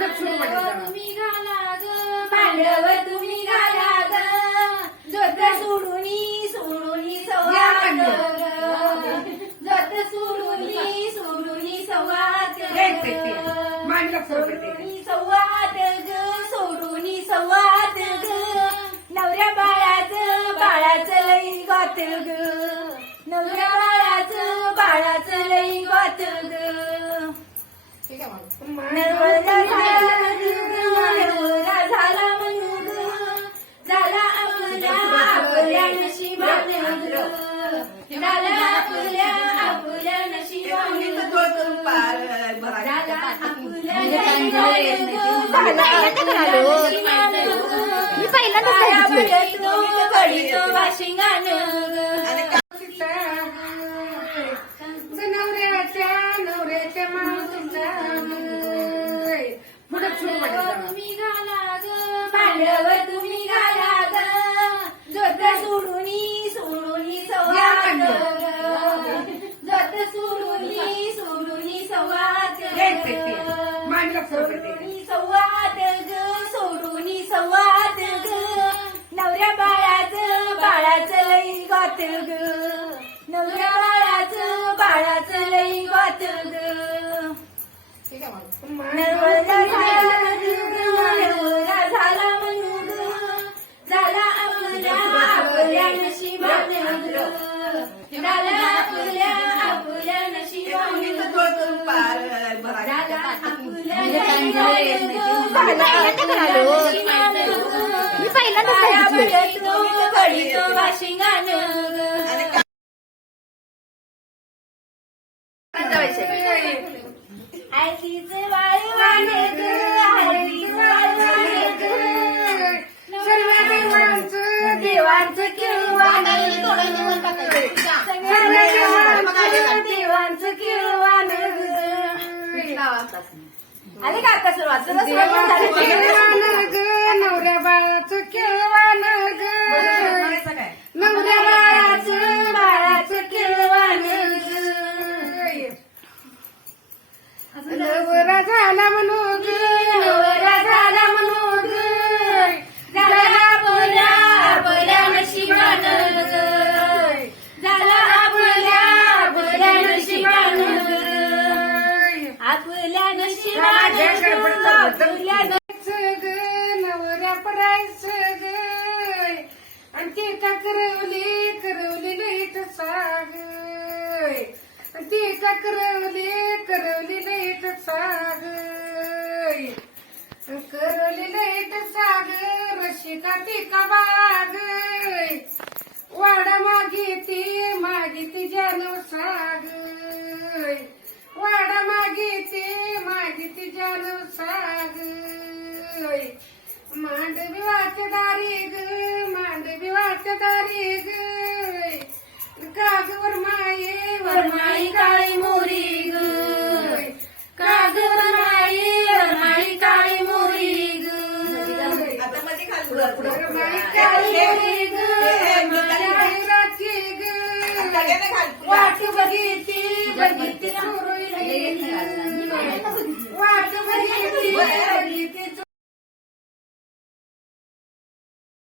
पुढं सुरू म्हटलं तुम्ही घाला ग मांडव तुम्ही घाला ग. जोत सोडूनी सोडूनी संवाद ग. जोत सोडूनी सोडूनी संवाद ग. एक पेटी. मांडलं सुरू करते सोडूनी संवाद ग सोडूनी संवाद ग. नवऱ्या बाळाचं बाळाचं लई गात ग. नवऱ्या बाळाचं बाळाचं लई गात ग. मी पहिल्यांदाच पाया बघितलं. नवऱ्याच्या नवऱ्याच्या मावशीचा तुम्ही घाला ग मांडव तुम्ही घाला ग जोत सोडूनी संवाद ग सोडूनी संवाद ग. नवऱ्या बाळाचं बाळाचं लई गात ग. नवऱ्या बाळाचं बाळाचं लई गात ग. झाला नर्मदा ग सर्व देवांचं किळवाण देवांचं किळवाण आले का आता सुरुवात? सुरुवात सुरुवात झाली. केळवान ग. नवऱ्या बाळाचं केळवान ग. नवऱ्या बाळाचं बाळाचं केळवान ग नवरा झाला नवऱ्या परायचं ग आणि ते का करवली करवली लाइट साग आणि ते का करवली करवली लाइट साग करवली लाइट साग रशिका टिका बाग दारी ग मांडवी वाच्या दारी ग कागवर माये वरमाई काळी मोरी ग कागवर माई वरमाई काळी मोरी ग वरमाई काळी मोरी ग माझ्या आईराची ग वाट बघितली बघितली मोरी